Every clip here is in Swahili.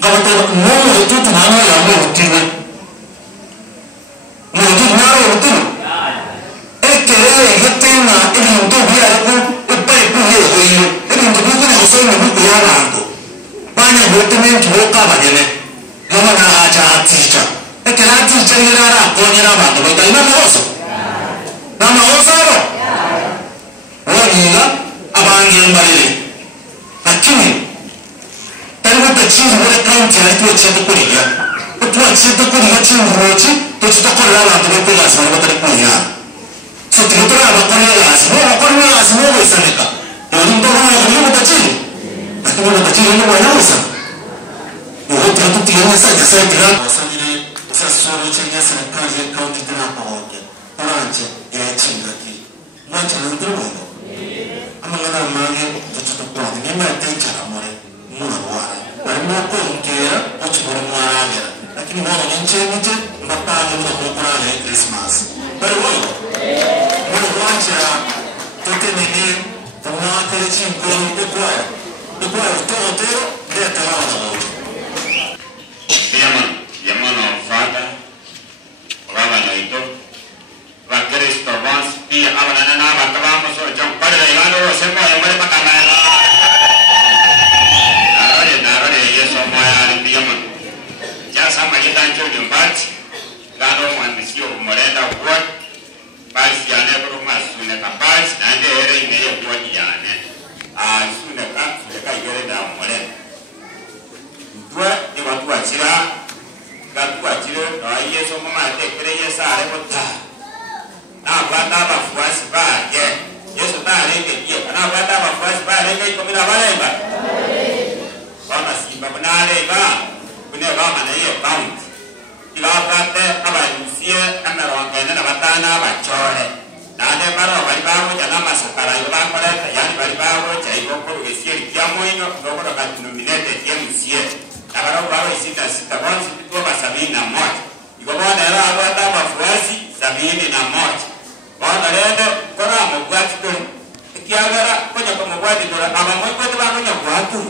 kabato mo tu tu mana ya mo tiwe mo tu mana mo tu ekere yetina ili ndo bia ko pai ku ye hoyo ili ndo ku ne so no ku ya na ko bana document ho ka ba ne mama na acha teacher ekere teacher ni ra ko ni ra ba to ba ina mo so na mo so ro woni ga abange mbalele akini talibata chizi wale kaunti alituwa chete kuliga utuwa chete kuliga chizi mrochi tuchitokole lala atuwepe lasi wale batali kuliga so tukutola wakone lasi wakone lasi mwogo isaneka yoni mtoka mwana kuliga mutachizi lakini mutachizi wale wanaweza uhote hatu tiganya saja saya tigana wasanile usasoro chenye serikali ya kaunti tena pamoja ulanche ya chinga ki mwancha na ndiro mwendo ama ngana mange tuchitokole nima ya tencha na mwere muna wale barimo kongera ochibura mwaraga lakini mwana nyenche mbapanga muna kukurana ya Christmas bari woyo mwana wacha tote nini mwana kere chinkoni ekwaya utotero leta wana woyo Yamano Fata Rava Noito Vakristo Vans Pia Avanana Vakavamo So John Padre Ivano Sembo Yamare Pakamara Narode Yeso Moya Piaman Jasa Magitan Children Bat Gano Manisio Morenda Ward Basiane Bruma Suneka Bat and the area in Wadiane Suneka Yere Morena Dua di waktu acira, waktu acira, ayah semua mati kerja sehari pun. Nah, buat apa puas bah? Ya sudah lagi dia. Nah, buat apa puas bah? Lagi kau mina balai bah? Kau masih benar bah? Benar bah mana ya count? Jika kata apa usia, anda orang kena dapat tanah bacor. Nah, ada baru balik baru jangan masuk kalau itu bah pada yang balik baru cai kau usia kiamu ini kau dapat nominate dia usia. Nakarau baru sita bonsi tuwa ba 71 iko bwana era abata bafuasi 71 bwana leo kora mugwati to kiagara konya ko mugwati to aba moyo ko ba konya gwatu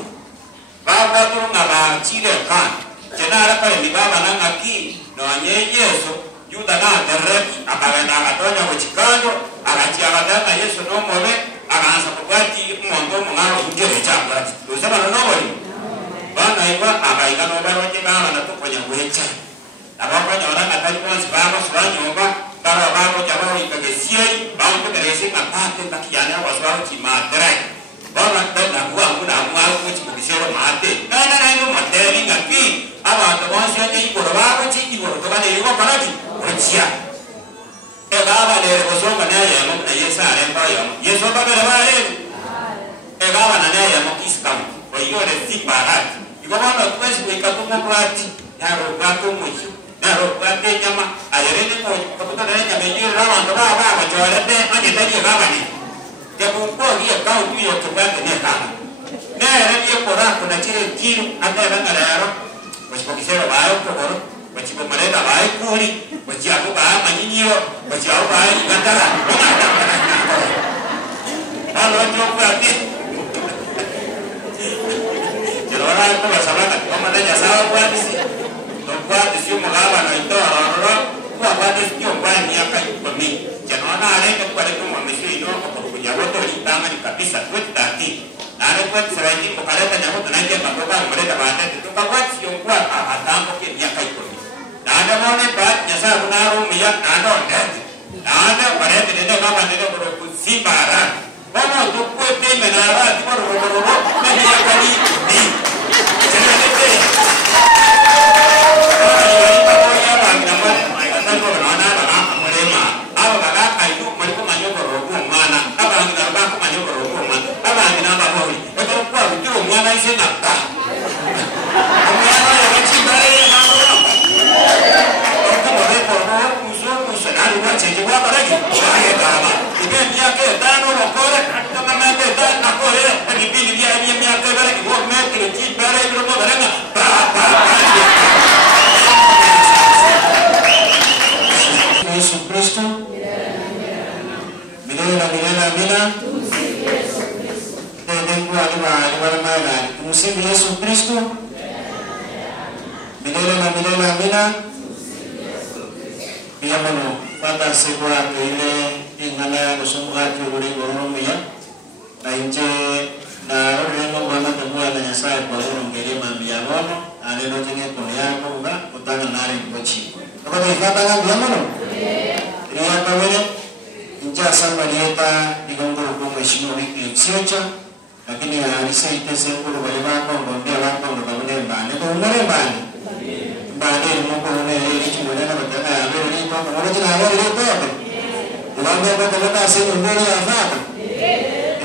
ba to ngaba chile kan tena ara pale bibaba na ngaki no anyeyeso yuda na dereki abagenda agatonya ko chikando agachi abataka Yesu no mole agaanza kugwati mondo mungaro ujere chakwa usaba no boli bana iwa abaika no baro chikana na tukonya wecha abakonya ora katali kwa sababu suranyo ba bara babo jabao ikagesie bao kuteresi kapate takiana kwa sababu chimadrai bana tena kwa kuna mwa kuchikisero mate na ino materi ngaki aba tabonsi ati ikoro babo chiki ikoro tobane yuko parati ochia baba le kozonga naye na Yesu aremba yo Yesu baba le bale baba na naye mo kiskam kwa hiyo le siparati iko baba kwesi kuikatunga plati naro gato mwisho naro gate nyama ayerene ko kaputa na nyama yiri rawa ndo baba jawalete anje tani baba ni ya kuko hiyo kao hiyo tupate ne kama ne rani ko ra kuna chire kiru anda ranga raro wasipokisema bayo kokoro wachipo maleta bayo kuli wachiapo bayo manyinyo wachiapo bayo gandara halo njoku ati ora ko basabana kama ndanya sawa kwa disi ndo kwa disi mugaba na itora ro kwa disi yo kwa ni aka ikomi jana ale kwa le kwa misi yo ko kuja wote litanga ni kabisa twetati na ale kwa tsaraji ko kaleta nyako tunaje makoba mleta baada tuka kwa sio kwa atambo ke ni aka ikomi na ada mone ba nyasa kunaro miya na ndo ndati na ada pare tende baba tende ko kusibara baba to ko te menara ti ko ro na ni aka ni Tumsifu Yesu Kristo. milele na milele. Amina. Pia mano pada sebuah ile ingana kusungguh juri goromia na inje na rengo bana temua na nyasai baru ngiri mambia bono ale no tinge konya ko ga utanga nari kochi ko ni kata ga dia mano ria tawere inja samba dieta digongoro ko mheshimiwa wiki siocha lakini alisaite senguru bali bako ngombia bako ndo kabone mbane ko ngore mbane mbane mo ko ne ile chimona na bataka ya vile ni kwa ngore jina ngore ile kwa ngombe ko kata senguru ngore ya fata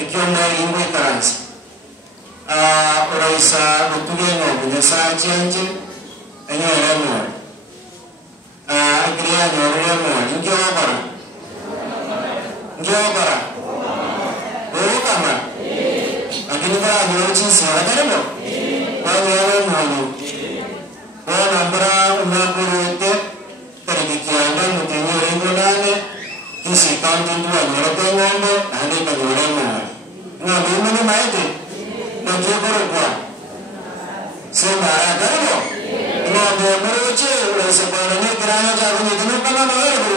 ikiwa na ingwe karansi uraisa utugeno bunyasa chanje enyo remo akriya remo ngiyobara orukama lakini bara nyochi sara karemo wanyoro wana bara unakuruete terikianda mutinyo ngolane kisi kantu ndwa ngorote ngombe ande kanyoremo ngombe mene maite ngiyobara kwa sema karemo ngombe moroche uraisa bana ne grana jago ne kana na wewe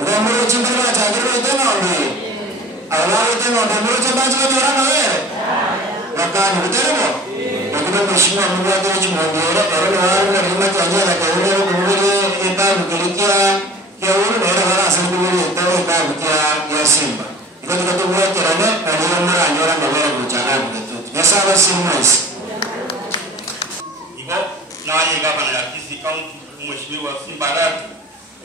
Nomor cinta catur itu nabi, awal itu nomor cinta catur orang nabi, maka betul mo. Bagaimana Muslim membuat itu cuma dia orang nerima saja, kalau orang kemudian kita bekerja, ya orang orang asal kemudian tahu kita bekerja ya simba. Kita kita buat kerana dari orang orang berbicara begitu. Biasa bersimus. Ibu, nanya kapan ya kisi kau Muslim simbarat.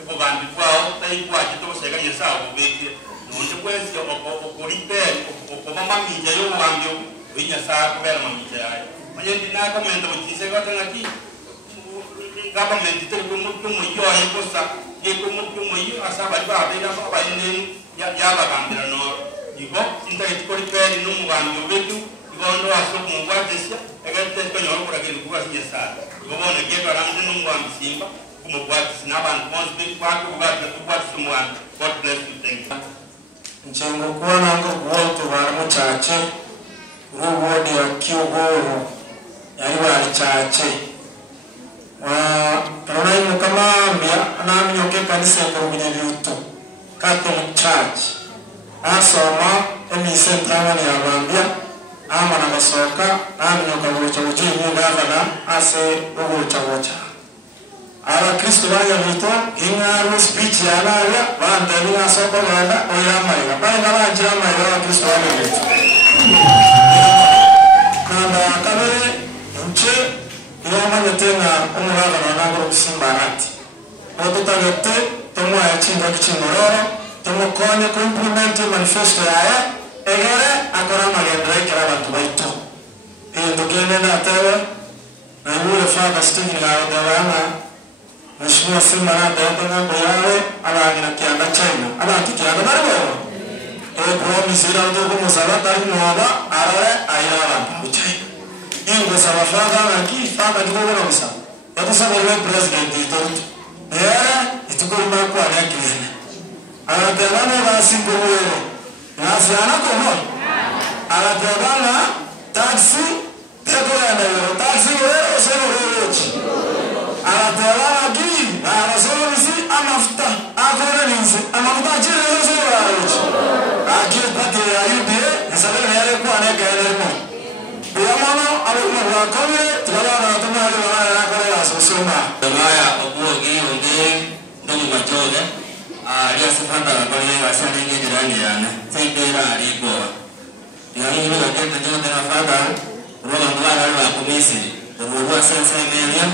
Bogandi kwao taikwa kito sega yesa ubeke nonje kwezi okoripe okoma mija yo wambyo winya sa kubera mija yayo manje ndina kamenda mutise gatangati government ite kumutyo muyo ayikosa ye kumutyo muyo asaba ba bela ba ine ya bagambira no iko inta ikoripe no mugambyo betu igondo aso mugwadesya egate kanyoro kuragenda kuba yesa gobona gero ramde no mugambyo simba God bless you. Thank you. Mchengo kwa nango kuoto warmo chache ruwodi ya kiogoro yari wari chache taronai mukama ambia anami nyoke kanisa ya kurumine liuto Catholic Church asoma emise ntangani ya wambia ama na basoka nami nyoka urocha ujini ngavana ase urocha urocha Ala Kristo baya vito ingaru speech ya ala banda bila soko banda oyama ila banda banja ama Kristo baya vito kama kabere nche yoma tena umuraga na nangro simbarati moto tagete tomo ya chinga kichingororo tomo konye ko implement manifesto ya egere akora magendra kira bantu baito ndogene na tawe na yule father Stephen Gawana Mheshimiwa Simara Dayatana Boyare ala kianda China ala kianda barbo promise ila ndio musala tani mwaba ala ayala China ingo sabafaka na kifaka kikoko na msa yato sabale president ito ituko mako ala kile ala telana basi ngoro na siana komo ala telana taxi teko ya na taxi wewe sema wewe Alatala gi, arasolo nisi amafuta, akora nisi, amafuta chile nisi waruchi. Akio pati ya yude, nisabele yale kwa neka yale mo. Biyamano, alukuma kwa kome, tulala na tuma yale wana ya kore ya sosoma. Maya okuo gi unge, ndugu machode, alia sifanda la kore ya sana nge jirani yana, saikera alipo. Yangu ulu waketa jote na fada, uloga mwana alwa kumisi, uloga sensa imelia,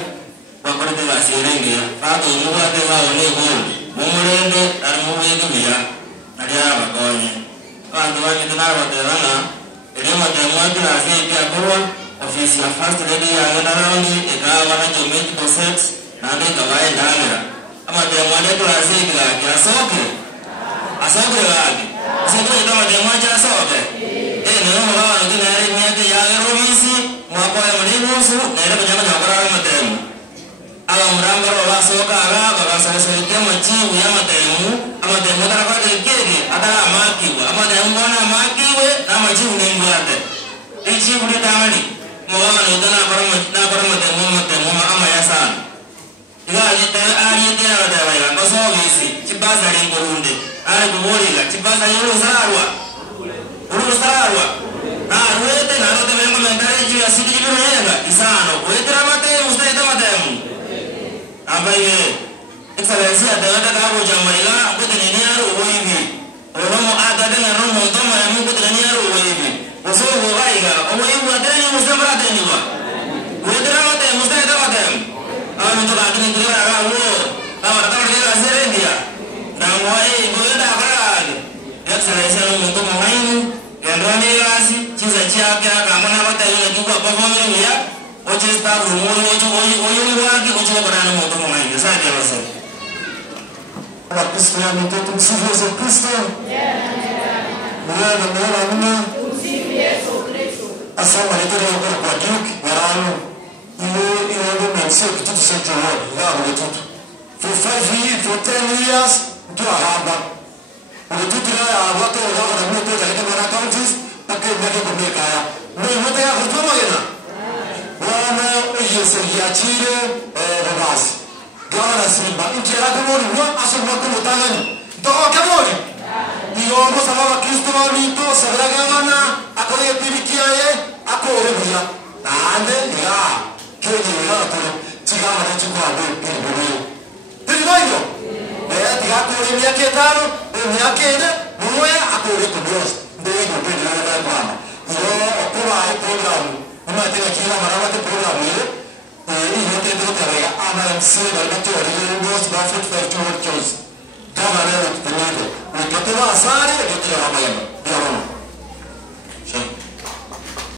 Bakorite basirenge bato mubate baone gold mumurende arumubege biya ari abagonye bantu banyite n'abaterana irimo demwadira afite akorwa ofisi ya first lady ya ndarandi ekawa na medical sets nande kabaye ndamira ama demwade kurasika yasoke asoke wage sikuwa kama demwaje asoke neno baba ngine ari miete ya romisi mwako ya mlinusu na ile kujama nyakora matemu Ala murangaro basoka ala bakasasaidia machibu ya matemu amatemu tarapa kekeke ada amakiwe amatemu bana amakiwe na machibu nengwate ichibu ni tamani mwana utana barama ama yasan ila ali tena dawa ya masomi kibaza ringorundi ali kubolila kibaza yoro sarwa na ruete na rote vengo mentare ji asidi biruyenga isano wetra mate ustaita matemu abaye excellencia dawa da go jamarila kudeni niaro oyibi romo aga da romo toma ya mungu da niaro oyibi oso go gaiga oyibi wadani musabra deni wa wetra mate ustaita matemu ami to kadini dira ga wo na ta ga serendia na ngoi goda brag excellencia mungu mo hainu Yandone yasi chiza chake akamana bata yule kiko performing ya oche star rumuri oyo wake oche barana moto mwangi sasa basi kwa Kristo ni mtoto msifu Yesu Kristo mwana msifu Yesu Kristo asama ndio kwa duke barano ile ndio msio kitu cha roho ngao mtoto for 5 years for 10 years ndio haba Ututra watu wao na mtu katika mara counties pake mbele kumeka ya mmoja ya huduma yana wana yesenia chile rebas gana simba injera kumoni wa asoma kumutangani doa kamoni ndio kwa sababu Kristo alito sabragana akole pilikia ye akore bia ande ya kwenye watu tigama na chukua biblia ndio tikakore miaka 5 miaka 4 moya akore kudos ndio ndio ndio bwana ndio kwa program kama tena kila mara wote program ile hiyo ndio tarehe ama msio na mtu aliyekuwa Buffett 52 choice kama leo tunaje mtoto wa asari ndio ya mama ndio